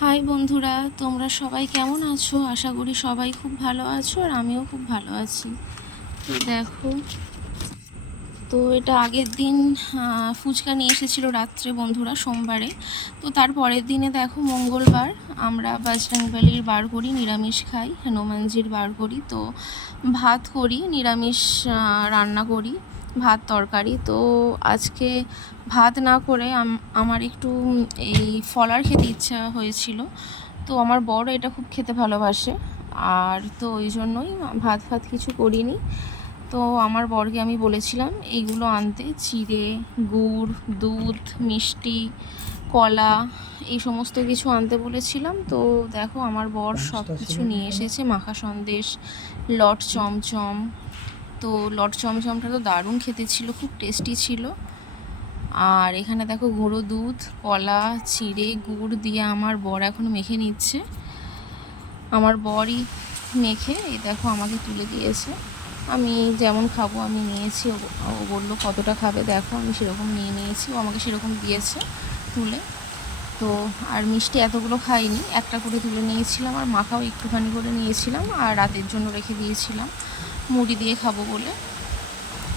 High বন্ধুরা, তোমরা সবাই কেমন আছো? আশা করি সবাই খুব ভালো আছো আর আমিও খুব ভালো আছি। তো দেখো, তো এটা আগের দিন ফুচকা নিয়ে এসেছিলো রাত্রে বন্ধুরা, সোমবারে। তো তার পরের দিনে দেখো, মঙ্গলবার, আমরা বজরংবলির বার করি, নিরামিষ খাই, হনুমানজির বার করি। তো ভাত করি, নিরামিষ রান্না করি, ভাত তরকারি। তো আজকে ভাত না করে আমার একটু এই ফলার খেতে ইচ্ছা হয়েছিল। তো আমার বড় এটা খুব খেতে ভালোবাসে, আর তো ওই জন্যই ভাত কিছু করিনি। তো আমার বরকে আমি বলেছিলাম এইগুলো আনতে, চিড়ে, গুড়, দুধ, মিষ্টি, কলা, এই সমস্ত কিছু আনতে বলেছিলাম। তো দেখো, আমার বর সব কিছু নিয়ে এসেছে, মাখা সন্দেশ, লট চমচম। তো লট চমচমটা তো দারুণ খেতে ছিল, খুব টেস্টি ছিল। আর এখানে দেখো, গুঁড়ো দুধ, কলা, চিড়ে, গুড় দিয়ে আমার বর এখন মেখে নিচ্ছে। আমার বরই মেখে এই দেখো আমাকে তুলে দিয়েছে। আমি যেমন খাবো আমি নিয়েছি, ও বললো কতটা খাবে, দেখো আমি সেরকম নিয়ে নিয়েছি, ও আমাকে সেরকম দিয়েছে তুলে। তো আর মিষ্টি এতগুলো খাইনি, একটা করে তুলে নিয়েছিলাম, আর মাখাও একটুখানি করে নিয়েছিলাম, আর রাতের জন্য রেখে দিয়েছিলাম মুড়ি দিয়ে খাবো বলে।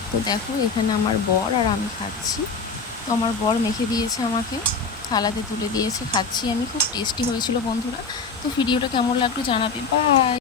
তো দেখো, এখানে আমার বর আর আমি খাচ্ছি। তো আমার বর মেখে দিয়েছে আমাকে, থালাতে তুলে দিয়েছে, খাচ্ছি আমি। খুব টেস্টি হয়েছিল বন্ধুরা। তো ভিডিওটা কেমন লাগলো জানাবে। বাই।